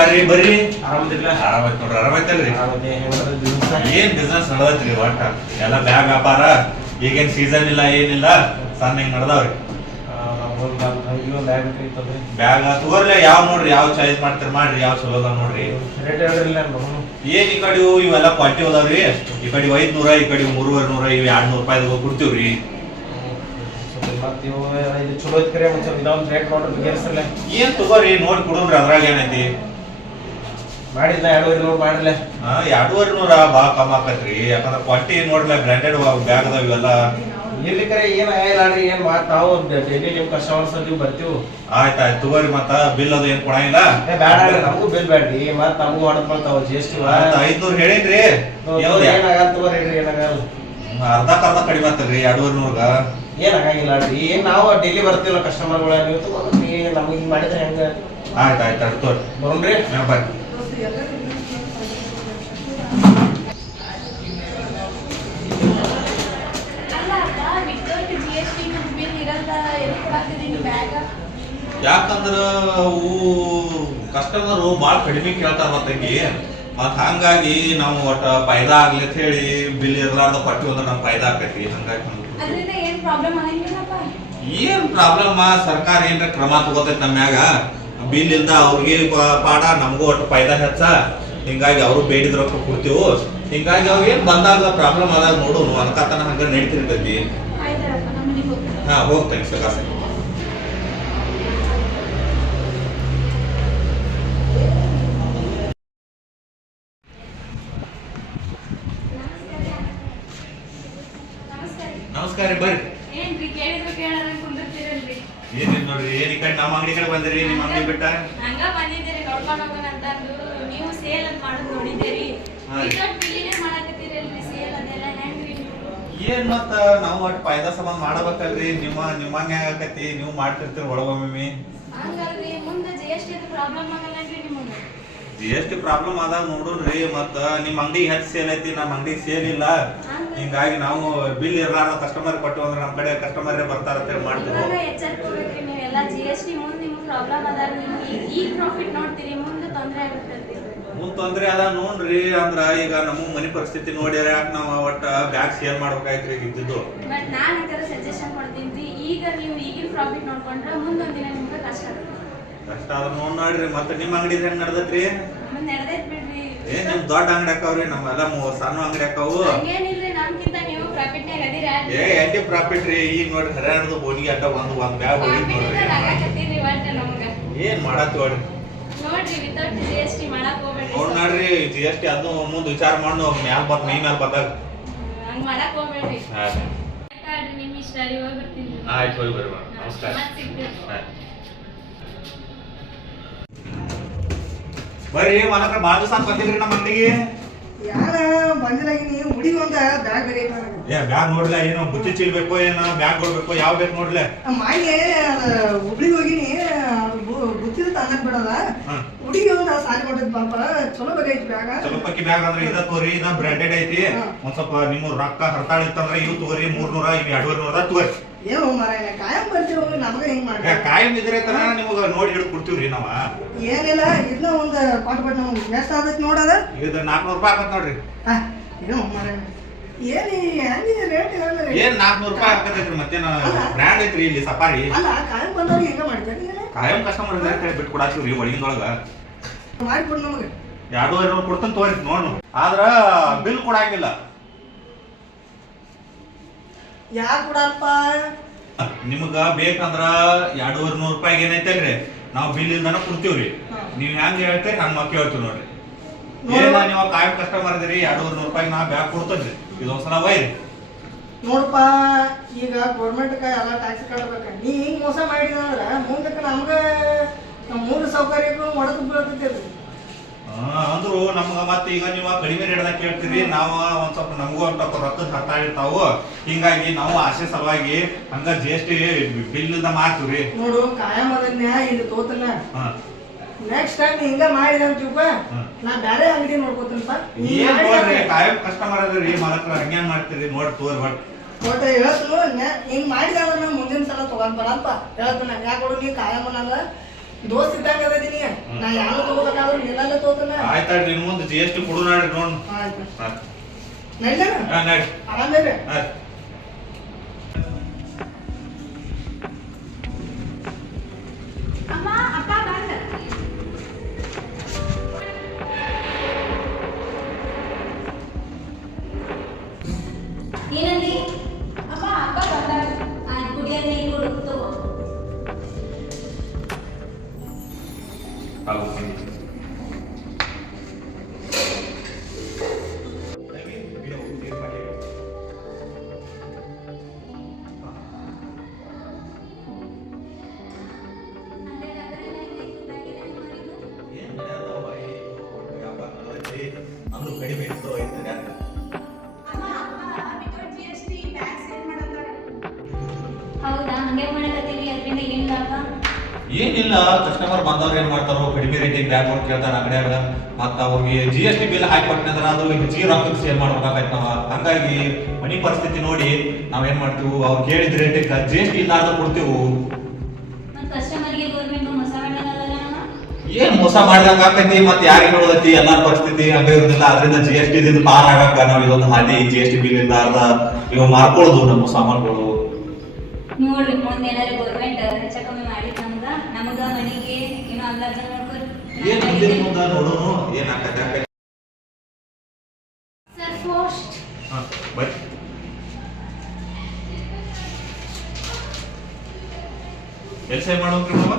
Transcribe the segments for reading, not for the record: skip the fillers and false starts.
ನಮಸ್ಕಾರ ರೀ, ಬರ್ರಿ. ಆರಾಮದಿಲ್ಲ? ಆರಾಮೈತ್ ನೋಡ್ರಿ, ಆರಾಮೈತಲ್ರಿ? ಏನ್ ಬಿಸ್ನೆಸ್ ನಡದೈತ್ರಿ? ಒಟ್ಟ ಎಲ್ಲ ಬ್ಯಾಗ್ ವ್ಯಾಪಾರ ಈಗೇನ್ ಸೀಸನ್ ಇಲ್ಲ, ಏನಿಲ್ಲ, ಸಣ್ಣ ಹಿಂಗ್ ನಡ್ದಾವ್ರಿ. ಬ್ಯಾಗ್ ತಗೋರ್ಲೆ, ಯಾವ್ ನೋಡ್ರಿ, ಯಾವ ಚಾಯ್ಸ್ ಮಾಡ್ತೀರಿ ಮಾಡ್ರಿ, ಯಾವ ಚಲೋ ಅದಾವ ನೋಡ್ರಿ. ಏನ್ ಈ ಕಡೆ ಇವೆಲ್ಲ ಕ್ವಾಲಿಟಿ ಅದಾವ್ರಿ. ಈ ಕಡೆ 500, ಈ ಕಡೆ 300, ಇವ್ 200 ರೂಪಾಯಿ ಕೊಡ್ತೀವ್ರಿ. ಏನ್ ತಗೋರಿ, ನೋಡಿ ಕೊಡೋನ್ರಿ, ಅದ್ರಾಗ ಏನೈತಿ. ಮಾಡಿಲ್ಲ 2,500 ಮಾಡಿಲ್ಲ. 2,500 ಬಾ ಕಮ್ ಆಕತ್ರಿ. ಯಾಕಂದ್ರ ಕ್ವಾಲಿಟಿ ನೋಡ್ಲ, ಬ್ರಾಂಡೆಡ್ ಬ್ಯಾಗ್ ಅದಾವ ಇವೆಲ್ಲ. ಇಲ್ಲಿ ಕರೆ ಏನ್ ಆಗಿಲ್ಲಾಡ್ರಿ, ಏನ್ ಮಾತ್ ನಾವು ಡೈಲಿ ನಿಮ್ ಕಸ್ಟಮರ್ಸ್ ನೀವು ಬರ್ತೀವಿ. ಆಯ್ತಾಯ್ತು ತಗೋರಿ, ಮತ್ತ ಬಿಲ್ ಅದು ಏನ್ ಕೊಡಂಗಿಲ್ಲ. ಬ್ಯಾಡ, ನಮಗೂ ಬಿಲ್ ಬ್ಯಾಡ್ರಿ, ಮತ್ ನಮಗೂ ಹೊಡೆದ್ ಬರ್ತಾವ GST. 500 ಹೇಳೇನ್ರಿ, ಏನಾಗಲ್ಲ ತಗೋರಿ, ಏನಾಗಲ್ಲ. ಅರ್ಧ ಕಡಿಮೆ ಆಗ್ತದ್ರಿ 2,500. ಏನಾಗಿಲ್ಲ ಅಲ್ರಿ, ಏನ್ ನಾವು ಡೈಲಿ ಬರ್ತೀವಲ್ಲ ಕಸ್ಟಮರ್ಗಳ, ನೀವು ತಗೋರಿ, ನಮ್ಗೆ ಹಿಂಗ್ ಮಾಡಿದ್ರೆ ಹೆಂಗ? ಆಯ್ತಾಯ್ತು ತಗೋರಿ, ಬರೋಣ್ರಿ. ಬರ್ರಿ. ಯಾಕಂದ್ರ ಅವು ಕಸ್ಟಮರ್ ಬಾಳ ಕಡಿಮೆ ಕೇಳ್ತಾರ ಮತ್ತಂಗಿ. ಮತ್ ಹಂಗಾಗಿ ನಾವು ಒಟ್ಟ ಫೈದಾ ಆಗ್ಲಿ ಅಂತ ಹೇಳಿ ಬಿಲ್ ಇರ್ಲಾರ್ದ ಪಟ್ಟಿ ಅಂದ್ರೆ ನಮ್ ಫೈದಾ ಆಕೈತಿ. ಹಂಗಾಗಿ ಏನ್ ಪ್ರಾಬ್ಲಮ್, ಸರ್ಕಾರ ಏನ್ರ ಕ್ರಮ ತಗೋತೈತಿ ನಮ್ಮ ಮ್ಯಾಗ. ಬಿಲ್ ಇಲ್ದ ಅವ್ರಿಗೆ ಪಾಡ, ನಮಗೂ ಒಟ್ಟು ಫೈದಾ ಹೆಚ್ಚ. ಹಿಂಗಾಗಿ ಅವರು ಬೇಡಿದ ರೊಕ್ಕ ಕೊಡ್ತೀವಿ. ಹಿಂಗಾಗಿ ಅವ್ರ ಏನ್ ಬಂದಾಗ ಪ್ರಾಬ್ಲಮ್ ಆದಾಗ ನೋಡು ಅನ್ಕತನ ಹಂಗ ನಡೀತಿರ್ತೈತಿ. ಹಾ, ಹೋಗ್ತೇನೆ ಸಕಾಸ. ನಮಸ್ಕಾರ, ಬರ್ರಿ. ಏನಿಲ್ಲ ನೋಡ್ರಿ, ಏನ್ ಈ ಕಡೆ ನಮ್ಮ ಅಂಗಡಿ ಕಡೆ ಬಂದಿರಿ, ನಿಮ್ಮ ಅಂಗಡಿ ಬಿಟ್ಟ ಹಂಗ ಬಂದಿದ್ದೀರಿ ನೋಡ್ಕೊಂಡು ಹೋಗೋಣ ಅಂತಂದು. ನೀವು ಸೇಲ್ ಅಂತ ಮಾಡೋದು ನೋಡಿದ್ದೀರಿ, ಮಾಡಕತ್ತೀರಲ್ರಿ ಸೇಲ್ ಅದೆಲ್ಲ ಹೆಂಗ್ರಿ ನೀವು? ಏನ್ ಮತ್ತ ನಾವು ಒಟ್ಟು ಫಾಯ್ದಾ ಸಂಬಂಧ ಮಾಡಬೇಕಲ್ರಿ. ನಿಮ್ಮಂಗ ಆಕತಿ, ನೀವು ಮಾಡ್ತಿರ್ತೀರಿ ಒಳಗೊಮ್ಮೆ. ಹಂಗಲ್ರಿ, ಮುಂದೆ GST ಪ್ರಾಬ್ಲಮ್ ಆಗಲ್ಲನ್ರಿ ನಿಮಗೆ? GST ಪ್ರಾಬ್ಲಮ್ ಆದಾಗ ನೋಡೋಣ್ರಿ. ಮತ್ತ ನಿಮ್ ಅಂಗಡಿ ಹೆಚ್ಚು ಸೇಲ್ ಐತಿ, ನಮ್ಮ ಅಂಗಡಿಗೆ ಸೇಲ್ ಇಲ್ಲ. ಹಿಂಗಾಗಿ ನಾವು ಬಿಲ್ ಇರ್ಲಾರ ಕಸ್ಟಮರ್ ಕೊಟ್ಟು ಅಂದ್ರೆ ನಮ್ಮ ಕಡೆ ಕಸ್ಟಮರ್ ಬರ್ತಾರ ಅಂತ ಮಾಡ್ತೀವಿ. ಎಚ್ಚರಿಕೋಬೇಕ್ರಿ ನೀವು ಎಲ್ಲ. GST ಮುಂದೆ ನಿಮ್ಗೆ ಪ್ರಾಬ್ಲಮ್ ಅದ, ಈಗ ಪ್ರಾಫಿಟ್ ನೋಡ್ತೀರಿ, ಮುಂದೆ ತೊಂದರೆ ಆಗುತ್ತೆ. ಮುಂದ್ ತೊಂದ್ರೆ ಅದ ನೋಡ್ರಿ. ಅಂದ್ರ ಈಗ ನಮ್ಮ ಮನಿ ಪರಿಸ್ಥಿತಿ ನೋಡ್ಯಾರ, ಯಾಕೆ ನಾವು ಒಟ್ಟ ಬ್ಯಾಗ್ ಸೇಲ್ ಮಾಡ್ಬೇಕಾಯ್ತ್ರಿ ಈಗ ಇದ್ದಿದ್ದು. ಬಟ್ ನಾನು ಯಾಕಂದ್ರೆ ಸಜೆಷನ್ ಕೊಡ್ತೀನಿ, ಈಗ ನೀವು ಈಗಿನ ಪ್ರಾಫಿಟ್ ನೋಡ್ಕೊಂಡ್ರೆ ಮುಂದೊಂದ್ ದಿನ ನಿಮ್ಗೆ ಕಷ್ಟ ಆಗುತ್ತೆ. ಕಷ್ಟ ಆದ್ರ ನೋಡ್ರಿ. ಮತ್ತೆ ನಿಮ್ಮ ಅಂಗಡಿ ಹೆಂಗ್ ನಡ್ದೈತ್ರಿ? ನಡೆದೈತ್ ಬಿಡ್ರಿ. ನಿಮ್ ದೊಡ್ಡ ಅಂಗಡಿ ಹಾಕವ್ರಿ, ನಮ್ಮೆಲ್ಲ ಸಣ್ಣ ಅಂಗಡಿ ಹಾಕವು. ಹಂಗೇನಿಲ್ರಿ, ನಮ್ಗಿಂತ ನೀವು ಪ್ರಾಫಿಟ್ನಾಗ ಅದೀರಾ. ಎಂಟಿ ಪ್ರಾಫಿಟ್ ರೀ. ಈಗ ನೋಡ್ರಿ ಹರಿಯಾಣದ ಬೋನಿಗೆ ಅಡ್ಡ ಒಂದ್ ಬ್ಯಾಗ್ ಹೊಡಿದ್ ನೋಡ್ರಿ. ಏನ್ ಮಾಡತ್ ನೋಡ್ರಿ ವಿತೌಟ್ GST ಮಾಡಕ್ ಹೋಗ್ಬೇಡ್ರಿ. ನೋಡ್ರಿ GST ಅದನ್ನು ಮುಂದ್ ವಿಚಾರ ಮಾಡಿ ಮ್ಯಾಲ್ ಬಂದ್ ಮೈ ಮ್ಯಾಲ್ ಬಂದಾಗ ಹಂಗ್ ಮಾಡಕ್ ಹೋಗ್ಬೇಡ್ರಿ. ನಿಮ್ ಇಷ್ಟ ರೀ, ಹೋಗ್ಬಿಡ್ತೀನಿ. ಆಯ್ತು, ಹೋಗಿ ಬರ್ರಿ. ನಮಸ್ಕಾರ. ಬರ್ರಿ, ಮನಕ ಬಾಳ ದಿವಸ ಬಂದಿದ್ರಿ ನಮ್ಮ ಅಂಗಡಿಗೆ. ಯಾರ ಬಂದಿಲ್ಲ, ಹುಡುಗಿ ಒಂದ ಬ್ಯಾಗ್ ಬೇರೆ ಬ್ಯಾಗ್ ನೋಡ್ಲ, ಏನೋ ಬುತ್ತಿ ಚೀಲ್ಬೇಕು, ಏನೋ ಬ್ಯಾಗ್ ಕೊಡ್ಬೇಕು, ಯಾವ ಬೇಕು ನೋಡ್ಲೆ. ಮಾಡಿ ಹುಬ್ಳಿಗೆ ಹೋಗಿನಿ, ಬುತ್ತಿದ ತನ್ನಕ್ ಬಿಡದ. ಹುಡುಗಿ ಒಂದ ಸಾಲಿ ಕೊಟ್ಟಿದ್ ಪಾಪ, ಚಲೋ ಬೇಕಾಯ್ತು ಬ್ಯಾಗ. ಚಲೋ ಪಕ್ಕಿ ಬ್ಯಾಗ್ ಅಂದ್ರೆ ಇದ ತೋರಿ, ಇದ ಬ್ರಾಂಡೆಡ್ ಐತಿ. ಒಂದ್ ಸ್ವಲ್ಪ ನಿಮ್ಮ ರೊಕ್ಕ ಹರ್ತಾಳ ಇತ್ತಂದ್ರ ಇವ್ ತಗೋರಿ 300, ಇವ್ 200 ತಗೋರಿ. ಏನು ಮಾರಾಯ, ಕಾಯಂ ಬರ್ತೀವಿ, ನಮಗ ಹಿಂಗ್ ಮಾಡಿ. ಕಾಯಂ ಇದ್ರೆ ತರ ನಿಮಗ ನೋಡಿ ಹಿಡಿದು ಕೊಡ್ತೀವ್ರಿ ನಾವ. ಏನಿಲ್ಲ, ಇದನ್ನ ಒಂದ್ ಕೊಟ್ಬಿಟ್ಟು ನಮ್ಗೆ ಎಷ್ಟು ಆಗೈತಿ ನೋಡದ. ಇದು 400 ರೂಪಾಯಿ ಆಗತ್ ನೋಡ್ರಿ. ಏನು ಮಾರಾಯ, ಏನ್ ಹೆಂಗಿದೆ ರೇಟ್? ಏನ್ 400 ರೂಪಾಯಿ ಹಾಕತೈತ್ರಿ. ಮತ್ತೇನ ಬ್ರ್ಯಾಂಡ್ ಐತ್ರಿ ಇಲ್ಲಿ ಸಫಾರಿ. ಅಲ್ಲ, ಕಾಯಂ ಬಂದವ್ರಿಗೆ ಹೆಂಗ ಮಾಡ್ತೀರಿ? ಕಾಯಂ ಕಸ್ಟಮರ್ ಇದ್ರೆ ಬಿಟ್ಟು ಕೊಡಾತೀವ್ರಿ ಒಳಗಿನೊಳಗ. ಮಾಡ್ಕೊಡು ನಮಗೆ. 200 ಕೊಡ್ತಾನ ತೋರಿ ನೋಡು. ಆದ್ರ ಬಿಲ್ ಕೊಡಂಗಿಲ್ಲ. ಯಾಕೆ ಕೊಡಲ್ಪ? ನಿಮಗ ಬೇಕಂದ್ರ 200 ರೂಪಾಯಿಗೆ ಏನೈತಲ್ರಿ, ನಾವು ಬಿಲ್ ಇಲ್ದಾನ ಕೊಡ್ತೀವ್ರಿ. ನೀವ್ ಹೆಂಗ್ ಹೇಳ್ತೀರಿ ಹಂಗ ಮಕ್ಕಳು ಹೇಳ್ತೀವಿ ನೋಡ್ರಿ. ಏನ ನೀವು ಕಾಯಂ ಕಸ್ಟಮರ್ ಇದೀರಿ, 200 ರೂಪಾಯಿಗೆ ನಾ ಬ್ಯಾಗ್ ಕೊಡ್ತೇನ್ರಿ. ಇದೊಂದ್ಸಲ ಒಯ್ರಿ. ನೋಡಪ್ಪ, ಈಗ ಗೌರ್ಮೆಂಟ್ ಎಲ್ಲ ಟ್ಯಾಕ್ಸ್ ಕಟ್ಬೇಕ. ನೀ ಹಿಂಗ್ ಮೋಸ ಮಾಡಿದಂದ್ರ ಮುಂದಕ್ಕೆ ನಮ್ಗ ಮೂಲ ಸೌಕರ್ಯಕ್ಕೂ ಒಡದು ಬೀಳ್ತೈತಿ. ಅಂದ್ರು ನಮ್ಗ ಮತ್ತೆ ಈಗ ನೀವ ಕಡಿಮೆ ರೇಟ್ದಾಗ ಕೇಳ್ತೀರಿ, ನಾವ ಒಂದ್ ಸ್ವಲ್ಪ ನಮಗೂ ಒಂದ್ ಸ್ವಲ್ಪ ರೊಕ್ಕದ ಹತ್ತಾಳಿರ್ತಾವು. ಹಿಂಗಾಗಿ ನಾವು ಆಸೆ ಸಲುವಾಗಿ ಹಂಗ GST ಬಿಲ್ ಇಂದ ಮಾಡ್ತೀವ್ರಿ. ನೋಡು, ಕಾಯಂ ಅದನ್ನ ಇಲ್ಲಿ ತೋತಲ್ಲ. ನೆಕ್ಸ್ಟ್ ಟೈಮ್ ಹಿಂಗ ಮಾಡಿದ ಅಂತೀವಪ್ಪ, ನಾ ಬ್ಯಾರೆ ಅಂಗಡಿ ನೋಡ್ಕೋತೀನಪ್ಪ. ಏನ್ ನೋಡ್ರಿ, ಕಾಯಂ ಕಸ್ಟಮರ್ ಅದ್ರಿ, ಮಾಲಕ್ರ ಹಂಗ್ಯಾನ್ ಮಾಡ್ತೀರಿ ನೋಡಿ ತೋರಿ. ಒಟ್ಟು ಹೇಳ್ತು, ಹಿಂಗ್ ಮಾಡಿದ ಅಂದ್ರೆ ಮುಂದಿನ ಸಲ ತಗೊಂಡ್ ಬರಪ್ಪ ಹೇಳ್ತಾನ. ಯಾಕೆ ಕೊಡು, ನೀ ಕಾಯಂ ಅನ್ನಲ್ಲ ದೋಸ್ತ್ ಇದ್ದಂಗ ಅದೀನಿ ನಾ ಯಾರು ತಗೋಬೇಕಾದ್ರೂ ನಿನ್ನಲ್ಲೇ ತಗೋತಾನ ಆಯ್ತಾಡ್ರಿ ಇನ್ನು ಮುಂದೆ GST ಕೊಡು ನಾಡ್ರಿ ನೋಡ್ ಆಯ್ತು ಹಾ ನಡ್ಲೇನ ನಡಿ ಆರಾಮೇರಿ ಹಾ ಅಮ್ಮ ಅಪ್ಪ ಬಂದ ಏನಂದಿ ಅಮ್ಮ ಅಪ್ಪ ಬಂದ ಆಯ್ತು ಕುಡಿಯೋದು ನೀರು ಕೊಡು ತಗೋ ಅಂದ್ರು ಕಡಿಮೆ ಇತ್ತು ಐತೆ ಅಮ್ಮ ವಿತೌಟ್ GST ಟ್ಯಾಕ್ಸ್ ಏನ್ ಮಾಡಂತಾರೆ ಹೌದಾ ಹಂಗೆ ಮಾಡಕತ್ತೀವಿ ಅದರಿಂದ ಏನ್ ಲಾಭ ಏನಿಲ್ಲ ಕಸ್ಟಮರ್ ಬಂದವ್ರು ಏನ್ ಮಾಡ್ತಾರೋ ಕಡಿಮೆ ರೇಟಿಗೆ ಬ್ಯಾಗ್ ಕೊಟ್ಟು ಕೇಳ್ತಾರ ಅಂಗಡಿಯಾಗ ಮತ್ತ ಅವ್ರಿಗೆ GST ಬಿಲ್ ಹಾಕಿ ಕೊಟ್ಟಂದ್ರ ಅದು ಹೆಚ್ಚಿಗೆ ರೊಕ್ಕಕ್ಕೆ ಸೇಲ್ ಮಾಡ್ಬೇಕಾಗೈತೆ ನಾವ ಹಂಗಾಗಿ ಮನಿ ಪರಿಸ್ಥಿತಿ ನೋಡಿ ನಾವ್ ಏನ್ ಮಾಡ್ತೀವಿ ಅವ್ರು ಕೇಳಿದ ರೇಟಿಗೆ GST ಇಲ್ಲಾರ್ದ ಕೊಡ್ತೀವಿ ಮತ್ ಕಸ್ಟಮರ್ಗೆ ಗೌರ್ಮೆಂಟ್ ಮೋಸ ಮಾಡಲ್ಲ ಏನ್ ಮೋಸ ಮಾಡ್ದಂಗ ಆಕೈತಿ ಮತ್ತೆ ಯಾರಿಗೆ ನೋಡದೈತಿ ಎಲ್ಲಾ ಪರಿಸ್ಥಿತಿ ಹಂಗ ಇರೋದಿಲ್ಲ ಅದರಿಂದ GST ದಿಂದ ಪಾರ್ ಆಗಕ್ಕ ನಾವ್ ಇದೊಂದು ಹಾದಿ GST ಬಿಲ್ ಇಂದ ಅರ್ಧ ಇವ್ ಮಾರ್ಕೊಳ್ಳೋದು ನಮ್ಮ ಸಾಮಾನುಗಳು ನೋಡ್ರಿ ಮುಂದೆ ಏನಾದ್ರು ಗೌರ್ಮೆಂಟ್ ಹೆಚ್ಚ ಕಮ್ಮಿ ಮಾಡಿದ್ ನಮಗ ಮನೆಗೆ ಏನೋ ಅಲ್ಲಾರ್ದ ಏನ್ ಮುಂದೆ ನೋಡ್ಕೊಂಡು ಮುಂದ ನೋಡೋನು ಏನ್ ಆಕೈತಿ ಸರ್ ಫೋಸ್ಟ್ ಹಾ ಬೈ ಎಲ್ ಸೈ ಮಾಡೋಕ್ರಿ ಮಾವ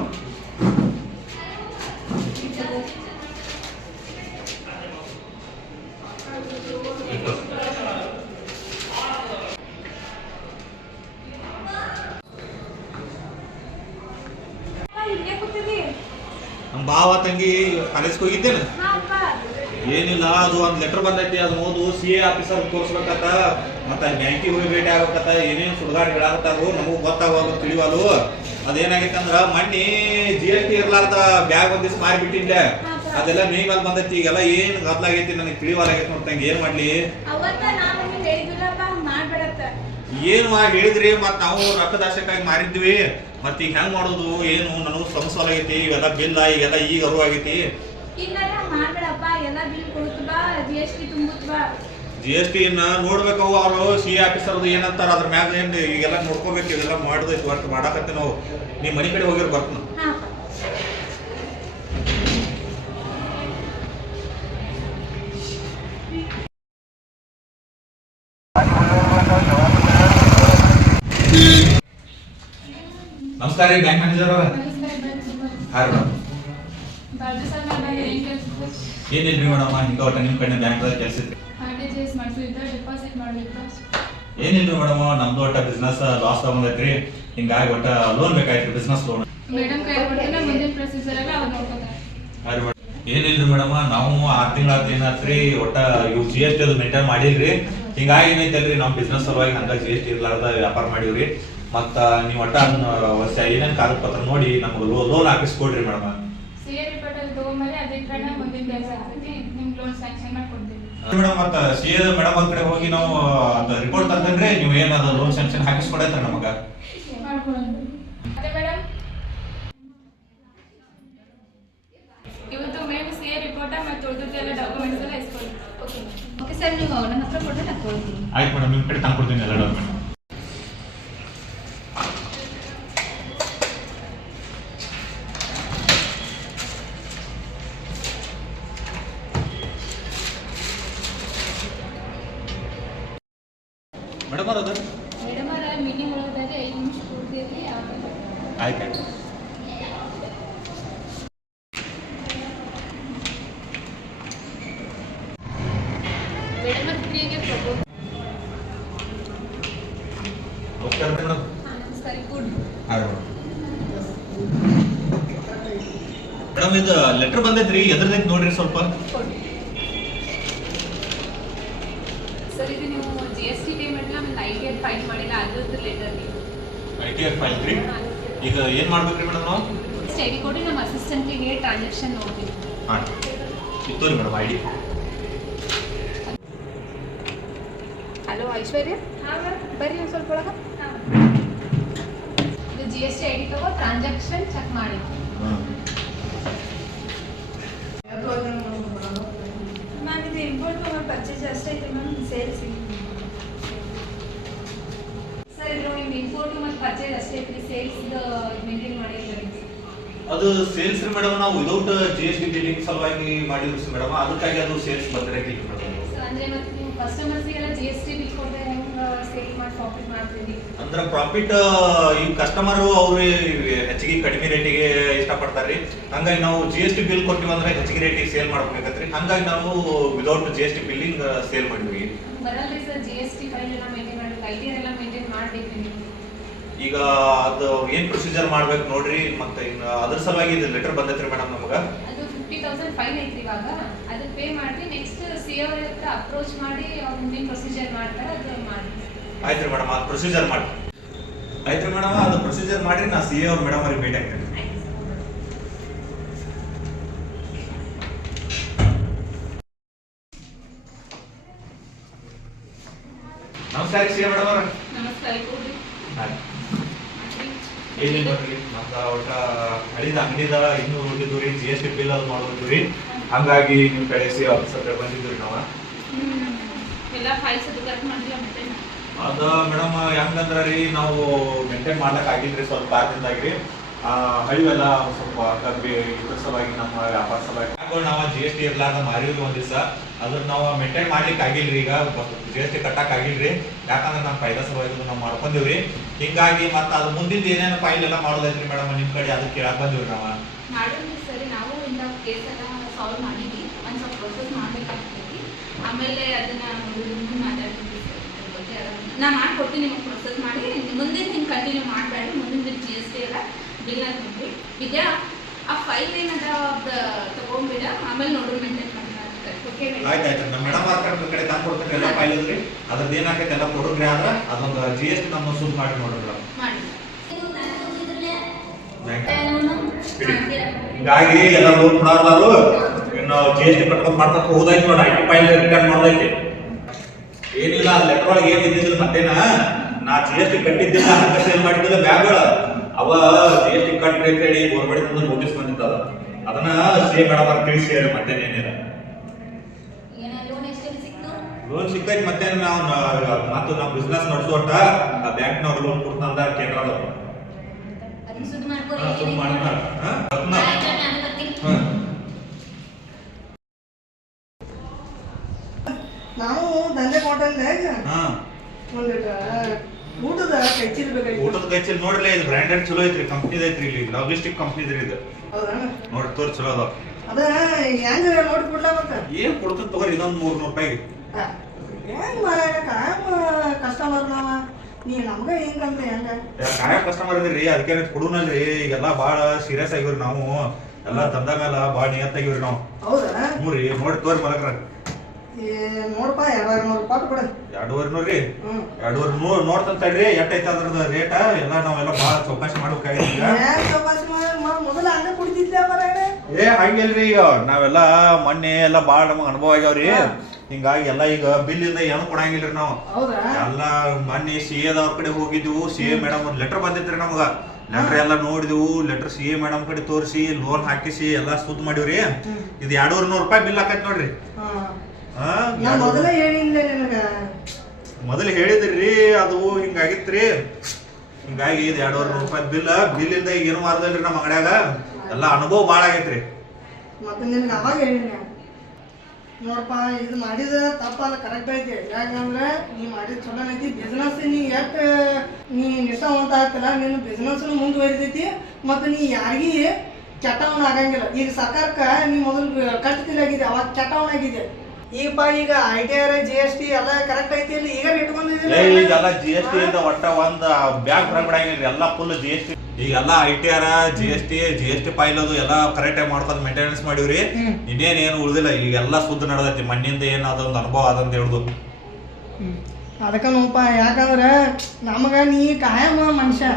ಇಲ್ಲೇ ಕೂತಿದ್ದಿ ನಮ್ಮ ಭಾವ ತಂಗಿ ಕಾಲೇಜ್ಗೆ ಹೋಗಿದ್ದೇನೆ ಹಾ ಅಪ್ಪ ಏನಿಲ್ಲ ಅದು ಒಂದು ಲೆಟರ್ ಬಂದೈತಿ ಅದು ಓದು CA ಆಫೀಸರ್ ತೋರಿಸ್ಬೇಕತ್ತ ಮತ್ತೆ ಬ್ಯಾಂಕಿಗೆ ಹೋಗಿ ಭೇಟಿ ಆಗ್ಬೇಕತ್ತ ಏನೇನು ಸುಡುಗಾಡು ಹೇಳಾಕತ್ತಾರು ನಮಗೂ ಗೊತ್ತಾಗೋದು ತಿಳಿವಲ್ಲು ಅದೇನಾಗೈತೆ ಅಂದ್ರ ಮೊನ್ನೆ GST ಇರ್ಲಾರ್ದ ಬ್ಯಾಗ್ ಒಂದ್ ದಿವ್ಸ ಮಾರಿಬಿಟ್ಟಿದ್ದೆ ಅದೆಲ್ಲ ಮೇ ಮೇಲೆ ಬಂದೈತಿ ಈಗೆಲ್ಲ ಏನ್ ಗದ್ಲಾಗೈತಿ ನನಗೆ ತಿಳಿವಾಲಾಗೈತಿ ನೋಡ್ತಂಗೆ ಏನ್ ಮಾಡ್ಲಿ ಅವತ್ತ ನಾವು ಹೇಳಿದ್ವಿಲ್ಲಪ್ಪ ಮಾಡ್ಬೇಡತ್ತ ಏನು ಹೇಳಿದ್ರಿ ಮತ್ ನಾವು ರೊಕ್ಕದ ಆಶಕ್ಕಾಗಿ ಮಾರಿದ್ವಿ ಮತ್ ಈಗ ಹೆಂಗ್ ಮಾಡೋದು ಏನು ನನಗೂ ಸಮಸ್ಯೆ ಇವೆಲ್ಲ ಬಿಲ್ಲ ಈಗೆಲ್ಲ ಈಗ ಅರಿವಾಗೈತಿ ಇಲ್ಲಾರ ಮಾಡ್ಬೇಡಪ್ಪ ಎಲ್ಲ ಬಿಲ್ ಕೊಡುತ್ತ ಬಾ GST ತುಂಬುತ್ತ ಬಾ GST ನೋಡ್ಬೇಕು ಅವರು CA ಆಫೀಸರ್ದು ಏನಂತಾರ ಅದ್ರ ಮ್ಯಾಗ ಏನ್ ಈಗೆಲ್ಲ ನೋಡ್ಕೋಬೇಕು ಇದೆಲ್ಲ ಮಾಡಿದೈತಿ ವರ್ಕ್ ಮಾಡಾಕತ್ತಿ ನಾವು ನೀವ್ ಮನಿ ಕಡೆ ಹೋಗಿರ್ ಬರ್ತೀನಿ ಹಾ ನಮಸ್ಕಾರ ರೀ ಬ್ಯಾಂಕ್ ಮ್ಯಾನೇಜರ್ ಅವ್ರ ಹಾರಿ ಮೇಡಮ್ ಏನಿಲ್ರಿ ಮೇಡಮ್ ಹಿಂಗ ಒಟ್ಟ ನಿಮ್ ಕಡೆ ಬ್ಯಾಂಕ್ ಕೆಲಸ ಇತ್ತು ಏನಿಲ್ರಿ ಮೇಡಮ್ ನಮ್ದು ಒಟ್ಟ ಬಿಸ್ನೆಸ್ ಲಾಸ್ ತಗೊಂಡೈತ್ರಿ ಹಿಂಗಾಗಿ ಒಟ್ಟ ಲೋನ್ ಬೇಕಾಯ್ತ್ರಿ ಬಿಸ್ನೆಸ್ ಲೋನ್ ಮೇಡಮ್ ಕೈ ಕೊಡ್ತೀನಿ ಮುಂದಿನ ಪ್ರೊಸೀಜರ್ ಎಲ್ಲ ಅವ್ರು ನೋಡ್ಕೊತಾರೆ ಹಾರಿ ಮೇಡಮ್ ಏನಿಲ್ರಿ ಮೇಡಮ್ ನಾವು 6 ತಿಂಗಳ ಏನಾತ್ರಿ ಒಟ್ಟ ಇವು GST ಅದು ಮೇಂಟೈನ್ ಮಾಡಿಲ್ರಿ ಹಿಂಗಾಗಿ ಏನೈತಲ್ರಿ ನಮ್ ಬಿಸ್ನೆಸ್ ಸಲುವಾಗಿ ಹಂಗ GST ಇರ್ಲಾರ್ದ ವ್ಯಾಪಾರ ಮಾಡಿವ್ರಿ ಮತ್ತ ನೀವು ಒಟ್ಟ ವರ್ಷ ಏನೇನ್ ಕಾಗದ ಪತ್ರ ನೋಡಿ ನಮ್ಗೆ ಲೋನ್ ಹಾಕಿಸ್ಕೊಡ್ರಿ ಮೇಡಮ್ CA ರಿಪೋರ್ಟ್ ಅಲ್ಲಿ ತಗೊಂಬರಿ ಅದೇ ಪ್ರಕಾರ ಮುಂದಿನ ಕೆಲಸ ಆಗ್ತೈತಿ ನಿಮ್ಗೆ ಲೋನ್ ಸ್ಯಾಂಕ್ಷನ್ ಮಾಡ್ಕೊಡ್ತೀವಿ ಮೇಡಮ್ ಮತ್ತ CA ಮೇಡಮ್ ಅವ್ರ ಕಡೆ ಹೋಗಿ ನಾವು ರಿಪೋರ್ಟ್ ತಂದ್ರೆ ನೀವು ಏನದ ಲೋನ್ ಸ್ಯಾಂಕ್ಷನ್ ಹಾಕಿಸ್ಕೊಡೈತ್ರಿ ನಮಗ ಮಾಡ್ಕೊಳ್ಳೋಣ ಅದೇ ಮೇಡಮ್ ಇವತ್ತು ಮೇನ್ CA ರಿಪೋರ್ಟ್ ಮತ್ತು ಉಳಿದೆಲ್ಲ ಡಾಕ್ಯುಮೆಂಟ್ಸ್ ಎಲ್ಲ ಇಸ್ಕೊಳ್ಳಿ ಓಕೆ ಸರ್ ನೀವು ನನ್ನ ಹತ್ರ ಕೊಟ್ಟು ತಗೊಳ್ತೀನಿ ಆಯ್ತು ಮೇಡಮ್ ನಿಮ್ ಕಡೆ ತಂದ್ಕೊಡ್ತೀನಿ ಎಲ್ಲ ಡಾಕ್ಯುಮೆಂಟ್ ಮೇಡಮ್ ಅದು ಮೇಡಮ್ ಅವರ ಮೀಟಿಂಗ್ ಒಳಗಡೆ 5 ನಿಮಿಷ ಕೊಡ್ತೀರಿ ಆಯ್ತು ಮೇಡಮ್ ಅವ್ರ ಫ್ರೀಗೆ ಪ್ರಪೋಸ್ ನಮಸ್ಕಾರ ಮೇಡಮ್ ನಮಸ್ಕಾರ ಗುಡ್ ಹಾಂ ಮೇಡಮ್ ಇದು ಲೆಟರ್ ಬಂದೈತ್ರಿ ಎದ್ರದೈತಿ ನೋಡ್ರಿ ಸ್ವಲ್ಪ ಸರ್ ಇದು ನೀವು GST ಪೇಮೆಂಟ್ನ ಆಮೇಲೆ ITR ಫೈಲ್ ಮಾಡಿಲ್ಲ ಅದ್ರದ್ದು ಲೆಟರ್ ITR ಫೈಲ್ ರೀ ಈಗ ಏನ್ ಮಾಡ್ಬೇಕ್ರಿ ಮೇಡಮ್ ನಾವು ಸ್ಟಡಿ ಕೊಡಿ ನಮ್ಮ ಅಸಿಸ್ಟೆಂಟಿಗೆ ಟ್ರಾನ್ಸಾಕ್ಷನ್ ನೋಡ್ತೀವಿ ಹಾಂ ಇತ್ತು ರೀ ಮೇಡಮ್ ID ಹಲೋ ಐಶ್ವರ್ಯ ಹಾ ಬರ್ರಿ ಒಂದು ಸ್ವಲ್ಪ ಒಳಗೆ ಇದು GST ID ತಗೋ ಟ್ರಾನ್ಸಾಕ್ಷನ್ ಚೆಕ್ ಮಾಡಿ ಹಾಂ ಇಂಪೋರ್ಟ್ ಮತ್ತು ಪರ್ಚೇಸ್ ಅಷ್ಟೇ ಐತೆ ಮ್ಯಾಮ್ ಸೇರಿಸಿ. ಸರ್ ಇದು ನಿಮ್ಮ ಇಂಪೋರ್ಟ್ ಮತ್ತು ಪರ್ಚೇಸ್ ಅಷ್ಟೇ ಐತ್ರಿ, ಸೇಲ್ಸ್ದು ಮೇಂಟೈನ್ ಮಾಡಿದ್ದೀರಿ. ಅದು ಸೇಲ್ಸ್ ರೀ ಮೇಡಮ್, ನಾವು ವಿದೌಟ್ GST ಡೀಲಿಂಗ್ ಸಲುವಾಗಿ ಮಾಡಿದ್ವಿ ಮೇಡಮ್, ಅದಕ್ಕಾಗಿ ಅದು ಸೇಲ್ಸ್ ಬಂದಿರಕ್ಕೆ ಮೇಡಮ್. ಅಂದ್ರೆ ಮತ್ತೆ ನೀವು ಕಸ್ಟಮರ್ಸ್ಗೆಲ್ಲ GST ಬಿಲ್ ಕೊಟ್ಟರೆ ಹೆಂಗೆ ಸೇಲ್ ಮಾಡಿ ಪ್ರಾಫಿಟ್ ಮಾಡ್ತೀವಿ? ಅಂದ್ರೆ ಪ್ರಾಫಿಟ್ ಈ ಕಸ್ಟಮರ್ ಅವ್ರು ಹೆಚ್ಚಿಗೆ ಕಡಿಮೆ ರೇಟಿಗೆ ಇಷ್ಟಪಡ್ತಾರ್ರಿ, ಹಂಗಾಗಿ ನಾವು GST ಬಿಲ್ ಕೊಟ್ಟಿವಿ ಅಂದ್ರೆ ಹೆಚ್ಚಿಗೆ ರೇಟಿಗೆ ಸೇಲ್ ಮಾಡ್ಬೇಕಾಗತ್ರಿ, ಹಂಗಾಗಿ ನಾವು ವಿದೌಟ್ GST ಬಿಲ್ಲಿಂಗ್ ಸೇಲ್ ಮಾಡಿದ್ವಿ. ಬರಲ್ರಿ ಸರ್, GST ಫೈಲ್ ಎಲ್ಲ ಮೇಂಟೈನ್ ಮಾಡ್ಬೇಕು, ITR ಎಲ್ಲ ಮೇಂಟೈನ್ ಮಾಡ್ಬೇಕು ನೀವು. ಈಗ ಅದು ಏನ್ ಪ್ರೊಸೀಜರ್ ಮಾಡ್ಬೇಕು ನೋಡ್ರಿ, ಮತ್ತೆ ಇನ್ನು ಅದ್ರ ಸಲುವಾಗಿ ಇದು ಲೆಟರ್ ಬಂದೈತ್ರಿ ಮೇಡಮ್ ನಮಗ. ಅದು 50,000 ಫೈನ್ ಐತ್ರಿ ಇವಾಗ, ಅದು ಪೇ ಮಾಡಿ ನೆಕ್ಸ್ಟ್ CO ಅವ್ರ ಹತ್ರ ಅಪ್ರೋಚ್ ಮಾಡಿ ಅವ್ರು ಮುಂದಿನ ಪ್ರೊಸೀಜರ್ ಮಾಡ್ತಾರೆ, ಅದು ಮಾಡಿ. ಆಯ್ತ್ರಿ ಮೇಡಮ್, ಅದು ಪ್ರೊಸೀಜರ್ ಮಾಡಿ. ಆಯ್ತ್ರಿ ಮೇಡಮ್, ಅದು ಪ್ರೊಸೀಜರ್ ಮಾಡ್ರಿ, ನಾ CA ಅವ್ರ ಮೇಡಮ್ ಅವ್ರಿಗೆ ಭೇಟಿ ಆಗ್ತೇನೆ. ನಮಸ್ಕಾರ CA ಮೇಡಮ್ ಅವ್ರ. ನಮಸ್ಕಾರ, ಕೊಡ್ರಿ. ಏನಿಲ್ಲ ನೋಡ್ರಿ, ನಮ್ದ ಒಟ್ಟ ಹಳಿದ ಅಂಗಡಿದ ಇನ್ನೂ ಉಳಿದಿದ್ವು ರೀ, GST ಬಿಲ್ ಅದು ಮಾಡೋದು ರೀ, ಹಂಗಾಗಿ ನಿಮ್ಮ ಕಡೆ CA ಆಫೀಸರ್ ಬಂದಿದ್ವಿ ನಾವು. ಎಲ್ಲ ಫೈಲ್ಸ್ ಅದು ಕರೆಕ್ಟ್ ಮಾಡಿಲ್ಲ ಮತ್ತೆ? ಅದ ಮೇಡಮ್ ಹೆಂಗಂದ್ರ ರೀ, ನಾವು ಮೇಂಟೈನ್ ಮಾಡ್ಲಕ್ ಆಗಿಲ್ರಿ ಸ್ವಲ್ಪ ಆದ್ರಿಂದಾಗ್ರಿ, ಹಳಿವೆಲ್ಲ ಸ್ವಲ್ಪ ಇದ್ರ ಸಲುವಾಗಿ ನಮ್ಮ ವ್ಯಾಪಾರ ಸಲುವಾಗಿ ನಾವು GST ಇರ್ಲಾರ್ದ ಮಾರಿದ್ವಿ ಒಂದ್ ದಿವಸ, ಅದ್ರ ನಾವು ಮೇಂಟೈನ್ ಮಾಡ್ಲಿಕ್ಕೆ ಆಗಿಲ್ರಿ, ಈಗ GST ಕಟ್ಟಕ್ ಆಗಿಲ್ರಿ, ಯಾಕಂದ್ರೆ ನಮ್ಮ ಫೈದಾ ಸಲುವಾಗಿ ನಾವು ಮಾಡ್ಕೊಂಡಿವ್ರಿ, ಹಿಂಗಾಗಿ ಮತ್ತೆ ಅದು ಮುಂದಿನ ಏನೇನು ಫೈಲ್ ಎಲ್ಲ ಮಾಡೋದೈತ್ರಿ ಮೇಡಮ್ ನಿಮ್ ಕಡೆ, ಅದಕ್ಕೆ ಕೇಳಕ್ ಬಂದಿವ್ರಿ ನಾವು. ಮಾಡೋದು ಸರಿ, ನಾವು ಇಂಥ ಕೇಸ್ ಎಲ್ಲ ಸಾಲ್ವ್ ಮಾಡಿದ್ವಿ, ಒಂದು ಸ್ವಲ್ಪ ಪ್ರೊಸೆಸ್ ಮಾಡಬೇಕಾಗ್ತೈತಿ, ಆಮೇಲೆ ಅದನ್ನ ಮುಂದೆ ಮಾತಾಡ್ತೀವಿ ಸರ್, ಅದ್ರ ಬಗ್ಗೆ ನಾ ಮಾಡ್ಕೊಡ್ತೀನಿ ನಿಮಗೆ ಪ್ರೊಸೆಸ್ ಮಾಡಿ, ಮುಂದಿನ ಹಿಂಗೆ ಕಂಟಿನ್ಯೂ ಮಾಡಬೇಡಿ, ಮುಂದಿನ GST ಎಲ್ಲ ಬಿಲ್ ಹಾಕಿ ವಿದ್ಯಾ ಆ ಫೈಲ್ ಏನದ ತಗೊಂಡ್ಬಿಡ, ಆಮೇಲೆ ನೋಡ್ರಿ ಮೇಂಟೈನ್ ಮಾಡಿ. ಆಯ್ತಾಯ್ತು, ನಮ್ಮ ಮೇಡಮ್ ಅವ್ರ ಕಡೆ ತಂದು ಕೊಡ್ತೀನಿ ಎಲ್ಲ ಫೈಲ್ ಇದ್ರಿ, ಅದ್ರದ್ದು ಏನಾಕೈತೆ ಎಲ್ಲ ಕೊಡ್ರಿ, ಆದ್ರೆ ಅದೊಂದು GST ನಮ್ಮ ಸುದ್ದಿ ಮಾಡಿ ನೋಡ್ರಿ ಮಾಡಿ. ಹಿಂಗಾಗಿ ಎಲ್ಲ ಲೋನ್ ಕೊಡಾರ್ದಾರು ಇನ್ನು GST ಕಟ್ಕೊಂಡು ಮಾಡ್ತಾ ಹೋದಾಯ್ತು ನೋಡಿ, IT ಫೈಲ್ ರಿಟರ್ನ್ ಮಾಡೋದೈತಿ ಏನಿಲ್ಲ, ಲೆಟರ್ ಒಳಗೆ ಏನ್ ಇದ್ದಿದ್ರು ಮತ್ತೇನ, ನಾ GST ಕಟ್ಟಿದ್ದಿಲ್ಲ ಹಂಗ ಸೇಲ್ ಮಾಡಿದ್ದಿಲ್ಲ ಬ್ಯಾಗ್ಗಳ ಅವ GST ಕಟ್ರಿ ಅಂತ ಹೇಳಿ ಗೌರ್ಮೆಂಟ್ ನೋಟಿಸ್ ಬಂದಿತ್ತದ, ಅದನ್ನ CA ಮೇಡಮ್ ಅವ್ರ ತಿಳಿಸಿ ಹೇಳಿ ಮತ್ತೇನೇನಿಲ್ಲ. ಲೋನ್ ಸಿಕ್ಕೈತಿ ಮತ್ತೆ ನಾವು ಮತ್ತು ನಾವು ಬಿಸ್ನೆಸ್ ನಡೆಸೋಟ ಬ್ಯಾಂಕ್ನವ್ರು ಲೋನ್ ಕೊಡ್ತಂದ ಕೇಂದ್ರದವ್ರು ಸುದ್ದಿ ಮಾಡ್ಕೊರಿ. ಸುಮ್ ಮಾಡ್ತಾರ. ನಾವು ದಂಧೆ ಹೋಟೆಲ್ದಾಗ ಒಂದಿಟ್ಟು ಊಟದ ಕೈಚಿರ್ಬೇಕಾಯ್ತು. ಊಟದ ಕೈಚಲ್ ನೋಡ್ರಿ, ಇದು ಬ್ರ್ಯಾಂಡೆಡ್ ಚಲೋ ಐತ್ರಿ, ಕಂಪ್ನಿದ ಐತ್ರಿ, ಇಲ್ಲಿ ಲಾಜಿಸ್ಟಿಕ್ ಕಂಪ್ನಿದ್ರಿ ಇದು. ಹೌದಾ? ನೋಡಿ ತೋರಿ ಚಲೋ ಅದಾವ. ಅದ ಹೆಂಗ ನೋಡಿ ಕೊಡ್ಲಾ ಮತ್ತೆ? ಏನ್ ಕೊಡ್ತದ ತಗೋರಿ, ಇದೊಂದು 300 ರೂಪಾಯಿಗೆ. ಹೆಂಗ್ ಮಾರಾಯ ಕಾಯಂ ಕಸ್ಟಮರ್ ನಾವ, ನೀ ನಮ್ಗ ಹೆಂಗಂದ್ರೆ ಹೆಂಗ? ಕಾಯ ಕಸ್ಟಮರ್ ಇದ್ರಿ, ಅದಕ್ಕೆ ಕೊಡುನಲ್ರಿ, ಈಗೆಲ್ಲ ಬಾಳ ಸೀರಿಯಸ್ ಆಗಿವ್ರಿ ನಾವು, ಎಲ್ಲ ದಂಧ ಮೇಲೆ ಬಾಳ ನಿಯತ್ತಾಗಿವ್ರಿ ನಾವು. ಹೌದಾ? ಹ್ಞೂ ರೀ, ನೋಡಿ ತೋರಿ ಮಲಕ್ರ. ನೋಡಪ್ಪ 2,200 ರೂಪಾಯಿ ಕೊಡ. 2,200 ನೋಡ್ರಿ, 2,200 ನೋಡ್ತಂತಡ್ರಿ, ಎಟ್ಟೈತೆ ಅದ್ರದ ರೇಟ ಎಲ್ಲ ನಾವೆಲ್ಲ ಬಾಳ ಚೌಕಾಶಿ ಮಾಡ್ಬೇಕಾಗಿಲ್ಲ. ಚೌಕಾಸಿ ಮೊದಲ ಹಂಗ ಕುಡಿತಿದ್ದೆ ಮಾರಾಯ. ಹಂಗಿಲ್ರಿ, ಈಗ ನಾವೆಲ್ಲ ಮೊನ್ನೆ ಎಲ್ಲ ಬಾಳ ನಮಗ್ ಅನುಭವ ಆಗ್ಯಾವ್ರಿ, ಹಿಂಗಾಗಿ ಎಲ್ಲ ಈಗ ಬಿಲ್ ಇಂದ ಏನು ಕೊಡಂಗಿಲ್ರಿ ನಾವು. ಎಲ್ಲ ಮೊನ್ನೆ CA ದವ್ರ ಕಡೆ ಹೋಗಿದ್ವು, CA ಮೇಡಮ್ ಒಂದು ಲೆಟರ್ ಬಂದಿತ್ರಿ ನಮ್ಗ, ಲೆಟರ್ ಎಲ್ಲ ನೋಡಿದ್ವು, ಲೆಟರ್ CA ಮೇಡಮ್ ಕಡೆ ತೋರಿಸಿ ಲೋನ್ ಹಾಕಿಸಿ ಎಲ್ಲ ಸುದ್ದಿ ಮಾಡಿವ್ರಿ, ಇದು 2,200 ರೂಪಾಯಿ ಬಿಲ್ ಹಾಕೈತಿ ನೋಡ್ರಿ. ಮೊದಲು ಹೇಳಿದ್ರಿ, ಅದು ಹಿಂಗಾಗಿತ್ರಿ, ಹಿಂಗಾಗಿ ಇದು 2,200 ರೂಪಾಯಿ ಬಿಲ್ ಇಂದ ಈಗ ಏನು ಮಾರದಲ್ರಿ ನಮ್ಮ ಅಂಗಡ್ಯಾಗ, ಎಲ್ಲ ಅನುಭವ ಬಾಳ ಆಗೈತ್ರಿ. ಮತ್ತೆ ನಿನ್ಗೆ ಅವಾಗ ಹೇಳಿನ ನೋಡಪ್ಪ, ಇದು ಮಾಡಿದ ತಪ್ಪಲ್ಲ, ಕರೆಕ್ಟ್ ಐತಿ, ಯಾಕಂದ್ರೆ ನೀ ಮಾಡಿದ ಚಲೋ ಐತಿ, ಬಿಸ್ನೆಸ್ ನೀ ಎಷ್ಟು ನೀ ನಿಷ್ಠಾವಂತ ಆಗ್ತಿಲ್ಲ, ನಿನ್ನ ಬಿಸ್ನೆಸ್ ಮುಂದುವರಿತೈತಿ, ಮತ್ತು ನೀ ಯಾರಿಗಿ ಚಟವನ್ನ ಆಗಂಗಿಲ್ಲ. ಈಗ ಸರ್ಕಾರಕ್ಕೆ ನೀ ಮೊದಲು ಕಟ್ಟತಿಲಾಗಿದೆ, ಅವಾಗ ಚಟವನ್ನಾಗಿದೆ. ಈಗಪ್ಪ ಈಗ ITR GST ಎಲ್ಲ ಕರೆಕ್ಟ್ ಐತಿ, ಇಲ್ಲಿ ಈಗ ಇಟ್ಕೊಂಡಿದ್ದೀವಿ. ಈಗೆಲ್ಲ GST ಇಂದ ಒಟ್ಟ ಒಂದ್ ಬ್ಯಾಗ್ ಹೊರಬಿಡಂಗಿಲ್ರಿ, ಎಲ್ಲ ಫುಲ್ GST. ಈಗೆಲ್ಲ ITR GST ಫೈಲ್ ಅದು ಎಲ್ಲ ಕರೆಕ್ಟ್ ಆಗಿ ಮಾಡ್ಕೊಂಡು ಮೇಂಟೆನೆನ್ಸ್ ಮಾಡಿವ್ರಿ, ಇನ್ನೇನು ಉಳಿದಿಲ್ಲ, ಈಗೆಲ್ಲ ಸುದ್ದಿ ನಡೆದೈತಿ, ಮಣ್ಣಿಂದ ಏನ್ ಅದೊಂದು ಅನುಭವ ಅದಂತ ಹೇಳುದು. ಅದಕ್ಕ ನೋಡಪ್ಪ, ಯಾಕಂದ್ರೆ ನಮಗ ನೀ ಕಾಯಂ ಮನುಷ್ಯ,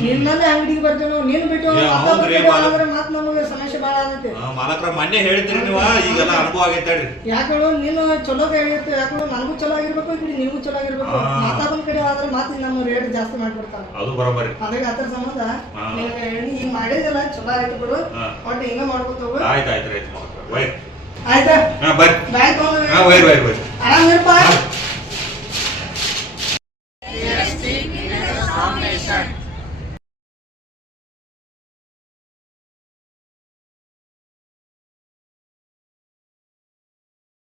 ನಿನ್ನಲ್ಲಿ ಅಂಗಡಿಗೆ ಬರ್ತೀವಿ ನಾವು, ನೀನು ಬಿಟ್ಟು ಆದ್ರೆ ಮತ್ತೆ ನಮಗೆ ಸಮಸ್ಯೆ ಭಾಳ ಆಗೈತಿ. ಮಾಲಕ್ರ ಮೊನ್ನೆ ಹೇಳಿದ್ರಿ ನೀವು, ಈಗೆಲ್ಲ ಅನುಭವ ಆಗೈತೆ. ಯಾಕಂದ್ರೆ ನೀನು ಚಲೋ ಆಗಿರ್ತೀವಿ, ಯಾಕಂದ್ರೆ ನನಗೂ ಚಲೋ ಆಗಿರ್ಬೇಕು, ಇಲ್ಲಿ ನಿನಗೂ ಚಲೋ ಆಗಿರ್ಬೇಕು. ಮಾತಾಡೋನ್ ಕಡೆ ಆದ್ರೆ ಮತ್ತೆ ನಮ್ಮ ರೇಟ್ ಜಾಸ್ತಿ ಮಾಡ್ಬಿಡ್ತಾನೆ, ಅದು ಬರೋಬರಿ. ಅದಕ್ಕೆ ಅದ್ರ ಸಂಬಂಧ ನಿನಗೆ ಹೇಳಿ ಹಿಂಗ್ ಮಾಡಿದಿಲ್ಲ, ಚಲೋ ಆಯ್ತು ಬಿಡು, ಒಟ್ಟು ಹಿಂಗ ಮಾಡ್ಕೊತ ಹೋಗು. ಆಯ್ತು ಆಯ್ತಾ? ಬರ್ರಿ. ಬ್ಯಾಗ್ ತಗೊಂಡ್ರಿ. ವೈರ್ ಆರಾಮಿರಪ್ಪ